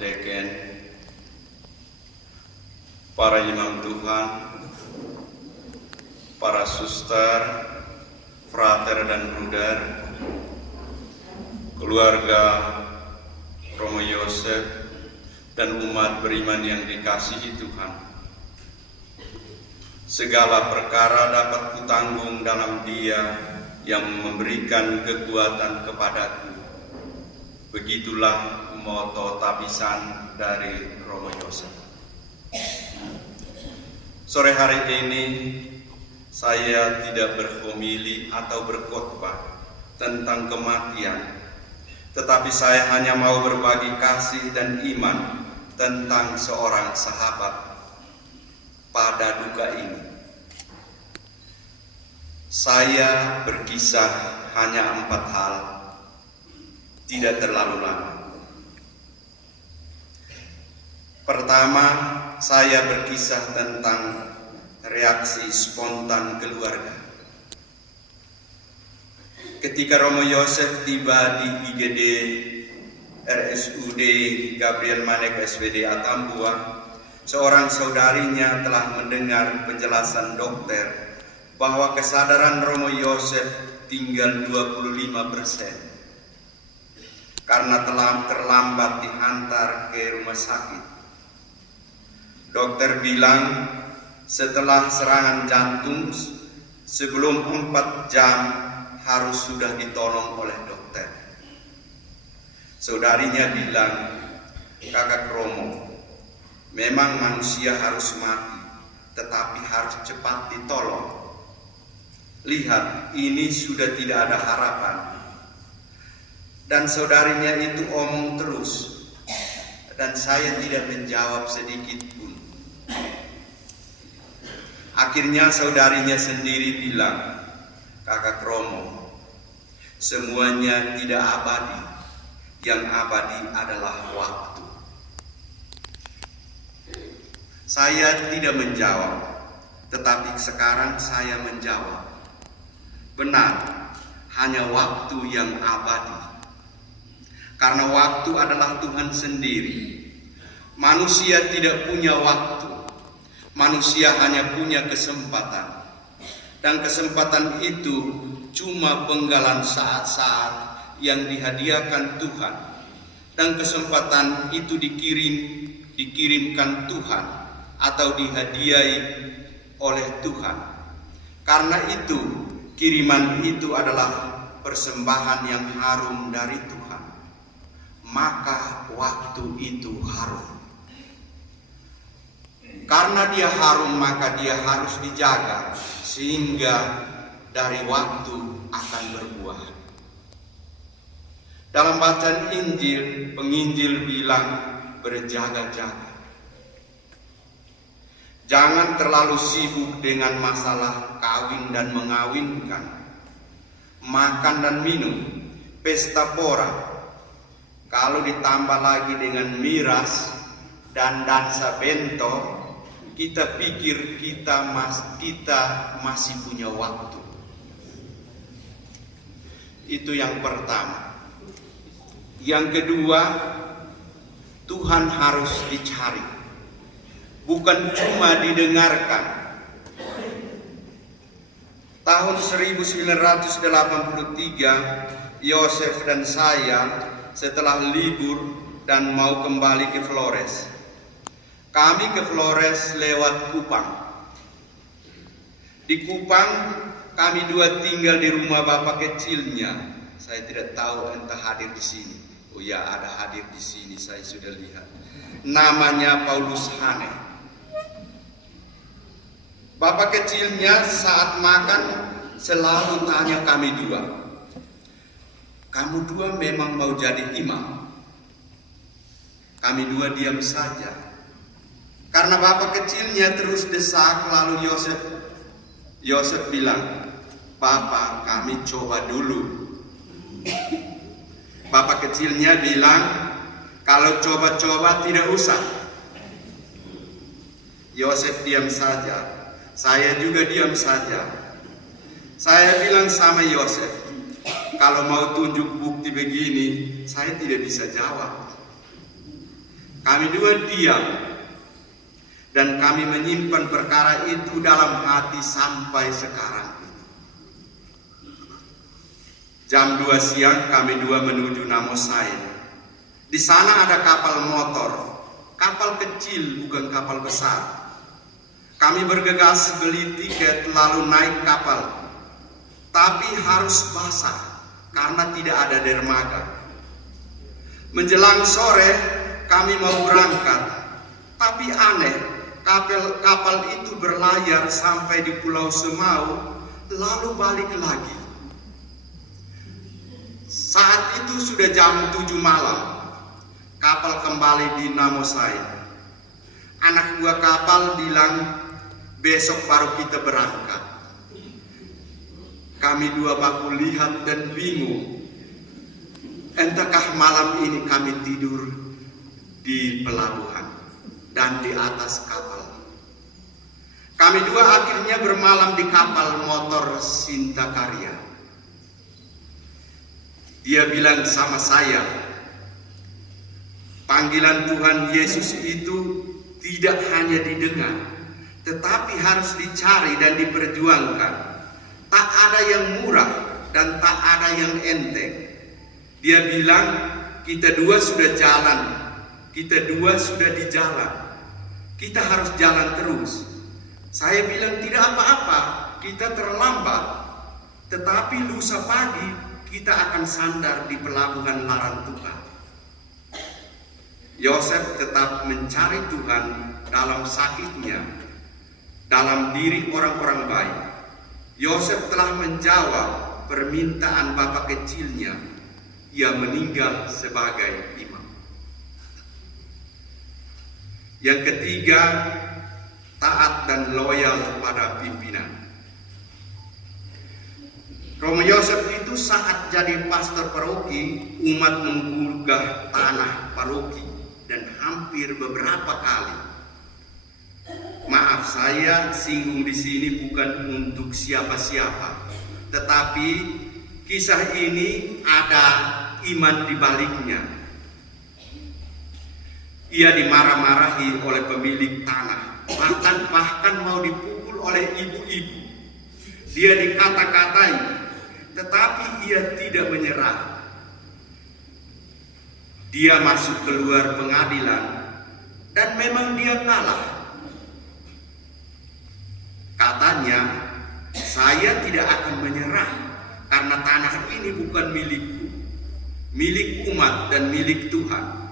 Deken, para imam Tuhan, para suster, frater dan bruder, keluarga Romo Yosef, dan umat beriman yang dikasihi Tuhan. Segala perkara dapat kutanggung dalam Dia yang memberikan kekuatan kepadaku. Begitulah moto tabisan dari Romo Yosef. Sore hari ini saya tidak berhomili atau berkhotbah tentang kematian, tetapi saya hanya mau berbagi kasih dan iman tentang seorang sahabat pada duka ini. Saya berkisah hanya 4 hal, tidak terlalu lama. Pertama, saya berkisah tentang reaksi spontan keluarga. Ketika Romo Yosef tiba di IGD RSUD Gabriel Manek SPD Atambua, seorang saudarinya telah mendengar penjelasan dokter bahwa kesadaran Romo Yosef tinggal 25% karena telah terlambat diantar ke rumah sakit. Dokter bilang setelah serangan jantung sebelum 4 jam harus sudah ditolong oleh dokter. Saudarinya bilang, "Kakak Romo, memang manusia harus mati, tetapi harus cepat ditolong. Lihat, ini sudah tidak ada harapan." Dan saudarinya itu omong terus, dan saya tidak menjawab sedikit pun. Akhirnya saudarinya sendiri bilang, "Kakak Romo, semuanya tidak abadi, yang abadi adalah waktu." Saya tidak menjawab, tetapi sekarang saya menjawab. Benar, hanya waktu yang abadi. Karena waktu adalah Tuhan sendiri. Manusia tidak punya waktu. Manusia hanya punya kesempatan. Dan kesempatan itu cuma penggalan saat-saat yang dihadiahkan Tuhan. Dan kesempatan itu dikirimkan Tuhan atau dihadiahi oleh Tuhan. Karena itu, kiriman itu adalah persembahan yang harum dari Tuhan. Maka waktu itu harum. Karena dia harum, maka dia harus dijaga sehingga dari waktu akan berbuah. Dalam bacaan Injil, penginjil bilang berjaga-jaga. Jangan terlalu sibuk dengan masalah kawin dan mengawinkan, makan dan minum, pesta pora. Kalau ditambah lagi dengan miras dan dansa bento, kita pikir kita masih punya waktu. Itu yang pertama. Yang kedua, Tuhan harus dicari, bukan cuma didengarkan. Tahun 1983, Yosef dan saya setelah libur dan mau kembali ke Flores. Kami ke Flores lewat Kupang. Di Kupang kami 2 tinggal di rumah bapak kecilnya. Saya tidak tahu entah hadir di sini. Oh ya, ada hadir di sini, saya sudah lihat. Namanya Paulus Hane. Bapak kecilnya saat makan selalu tanya kami 2. "Kamu 2 memang mau jadi imam?" Kami 2 diam saja. Karena bapak kecilnya terus desak, lalu Yosef bilang, "Bapak, kami coba dulu." Bapak kecilnya bilang, "Kalau coba-coba tidak usah." Yosef diam saja. Saya juga diam saja. Saya bilang sama Yosef, "Kalau mau tunjuk bukti begini, saya tidak bisa jawab." Kami dua diam, dan kami menyimpan perkara itu dalam hati sampai sekarang. Jam 2 siang kami dua menuju Namosain. Di sana ada kapal motor, kapal kecil bukan kapal besar. Kami bergegas beli tiket lalu naik kapal, tapi harus basah karena tidak ada dermaga. Menjelang sore kami mau berangkat, tapi aneh, kapal itu berlayar sampai di Pulau Semau lalu balik lagi. Saat itu sudah jam 7 malam. Kapal kembali di Namosain. Anak buah kapal bilang besok baru kita berangkat. Kami dua baku lihat dan bingung. Entahkah malam ini kami tidur di pelabuhan dan di atas kapal. Kami dua akhirnya bermalam di kapal motor Sinta Karya. Dia bilang sama saya, panggilan Tuhan Yesus itu tidak hanya didengar, tetapi harus dicari dan diperjuangkan. Tak ada yang murah dan tak ada yang enteng. Dia bilang, kita dua sudah jalan, kita dua sudah di jalan, kita harus jalan terus. Saya bilang tidak apa-apa, kita terlambat, tetapi lusa pagi kita akan sandar di pelabuhan Larantuka. Yosef tetap mencari Tuhan dalam sakitnya, dalam diri orang-orang baik. Yosef telah menjawab permintaan bapak kecilnya. Ia meninggal sebagai imam. Yang ketiga, taat dan loyal pada pimpinan. Romo Yosef itu saat jadi pastor paroki, umat menggugah tanah paroki dan hampir beberapa kali. Maaf, saya singgung di sini bukan untuk siapa-siapa, tetapi kisah ini ada iman di baliknya. Ia dimarah-marahi oleh pemilik tanah, bahkan mau dipukul oleh ibu-ibu. Dia dikata-katai, tetapi ia tidak menyerah. Dia masuk keluar pengadilan dan memang dia kalah. Katanya, saya tidak akan menyerah karena tanah ini bukan milikku, milik umat dan milik Tuhan.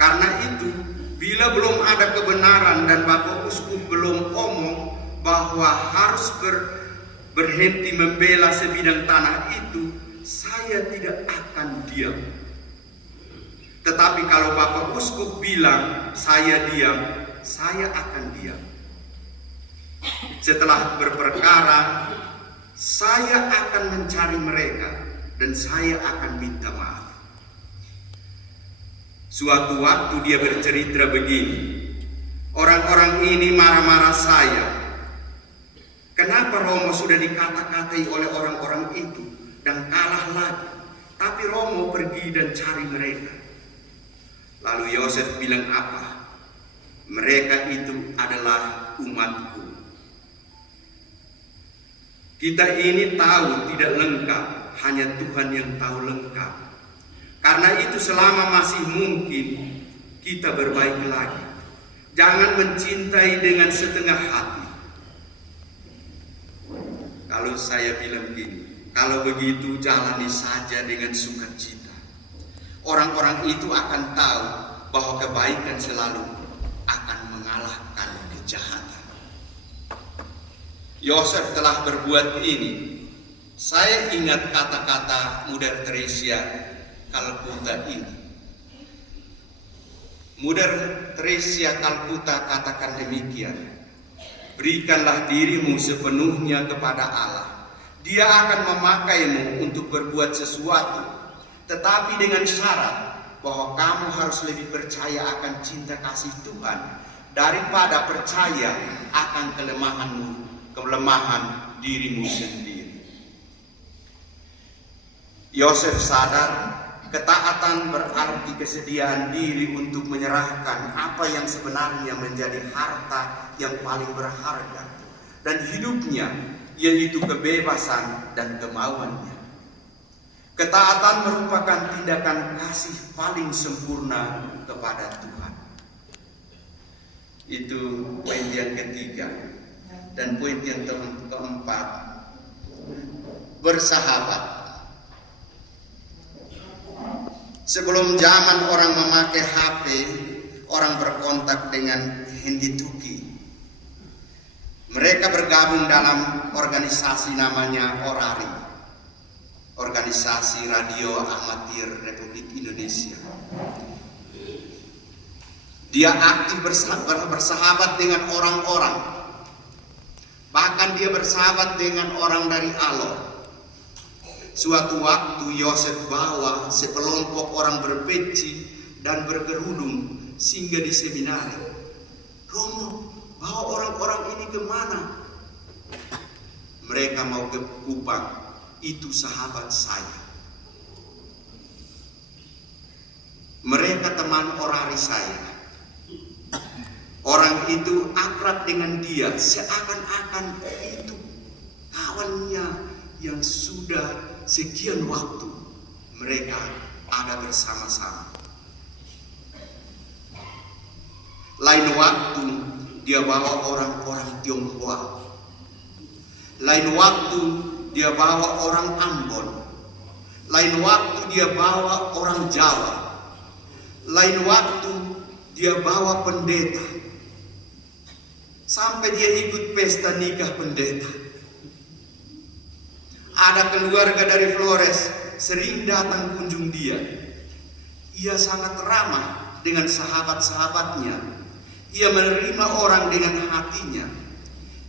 Karena itu, bila belum ada kebenaran dan Bapak Uskup belum ngomong bahwa harus berhenti membela sebidang tanah itu, saya tidak akan diam. Tetapi kalau Bapak Uskup bilang saya diam, saya akan diam. Setelah berperkara, saya akan mencari mereka dan saya akan minta maaf. Suatu waktu dia bercerita begini, orang-orang ini marah-marah saya. Kenapa Romo sudah dikata-katai oleh orang-orang itu dan kalah lagi, tapi Romo pergi dan cari mereka. Lalu Yosef bilang apa? Mereka itu adalah umatku. Kita ini tahu tidak lengkap, hanya Tuhan yang tahu lengkap. Karena itu selama masih mungkin kita berbaik lagi. Jangan mencintai dengan setengah hati. Kalau saya bilang gini, kalau begitu jalani saja dengan sukacita. Orang-orang itu akan tahu bahwa kebaikan selalu akan mengalahkan kejahatan. Yosef telah berbuat ini. Saya ingat kata-kata Mother Teresa Kalkuta ini. Mother Teresa Kalkuta katakan demikian, berikanlah dirimu sepenuhnya kepada Allah. Dia akan memakaimu untuk berbuat sesuatu, tetapi dengan syarat bahwa kamu harus lebih percaya akan cinta kasih Tuhan daripada percaya akan kelemahan dirimu sendiri. Yosef sadar Ketaatan berarti kesediaan diri untuk menyerahkan apa yang sebenarnya menjadi harta yang paling berharga dan hidupnya, yaitu kebebasan dan kemauannya. Ketaatan merupakan tindakan kasih paling sempurna kepada Tuhan. Itu poin yang ketiga. Dan poin yang keempat, bersahabat. Sebelum zaman orang memakai HP, orang berkontak dengan handituki. Mereka bergabung dalam organisasi namanya ORARI, Organisasi Radio Amatir Republik Indonesia. Dia aktif bersahabat dengan orang-orang. Bahkan dia bersahabat dengan orang dari Alor. Suatu waktu Yosef bawa sekelompok orang berpeci dan berkerudung singgah di seminari. Romo, bawa orang-orang ini kemana? Mereka mau ke Kupang. Itu sahabat saya. Mereka teman orari saya. Orang itu akrab dengan dia, seakan-akan itu kawannya yang sudah sekian waktu mereka ada bersama-sama. Lain waktu dia bawa orang-orang Tionghoa. Lain waktu dia bawa orang Ambon. Lain waktu dia bawa orang Jawa. Lain waktu dia bawa pendeta. Sampai dia ikut pesta nikah pendeta. Ada keluarga dari Flores sering datang kunjung dia. Ia sangat ramah dengan sahabat-sahabatnya. Ia menerima orang dengan hatinya.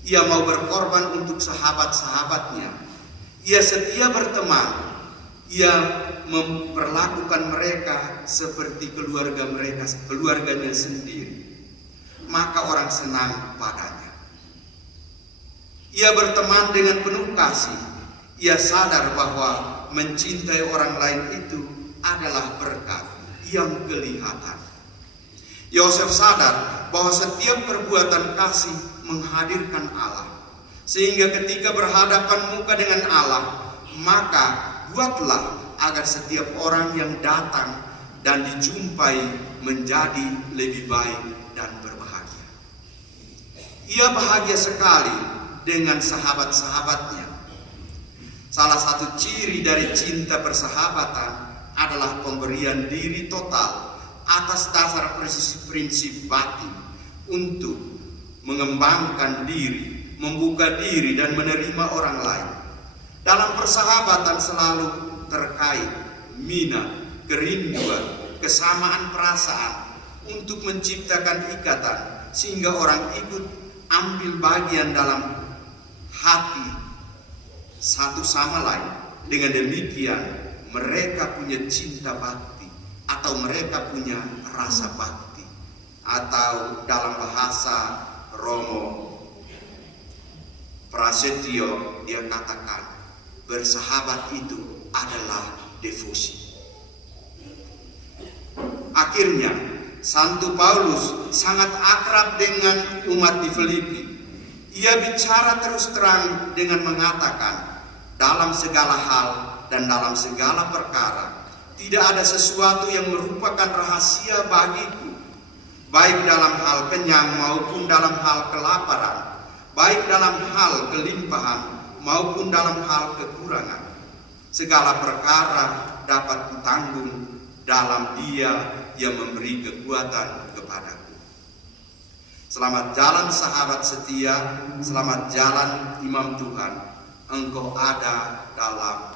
Ia mau berkorban untuk sahabat-sahabatnya. Ia setia berteman. Ia memperlakukan mereka seperti keluarganya sendiri. Maka orang senang padanya. Ia berteman dengan penuh kasih. Ia sadar bahwa mencintai orang lain itu adalah berkat yang kelihatan. Yosef sadar bahwa setiap perbuatan kasih menghadirkan Allah. Sehingga ketika berhadapan muka dengan Allah, maka buatlah agar setiap orang yang datang dan dijumpai menjadi lebih baik dan berbahagia. Ia bahagia sekali dengan sahabat-sahabatnya. Salah satu ciri dari cinta persahabatan adalah pemberian diri total atas dasar prinsip batin untuk mengembangkan diri, membuka diri dan menerima orang lain. Dalam persahabatan selalu terkait minat, kerinduan, kesamaan perasaan untuk menciptakan ikatan sehingga orang ikut ambil bagian dalam hati satu sama lain. Dengan demikian mereka punya cinta bakti atau mereka punya rasa bakti, atau dalam bahasa Romo Prasetyo dia katakan bersahabat itu adalah devosi. Akhirnya Santo Paulus sangat akrab dengan umat di Filipi. Ia bicara terus terang dengan mengatakan, dalam segala hal dan dalam segala perkara tidak ada sesuatu yang merupakan rahasia bagiku, baik dalam hal kenyang maupun dalam hal kelaparan, baik dalam hal kelimpahan maupun dalam hal kekurangan. Segala perkara dapat kutanggung dalam Dia yang memberi kekuatan kepadaku. Selamat jalan sahabat setia, selamat jalan imam Tuhan. Engkau ada dalam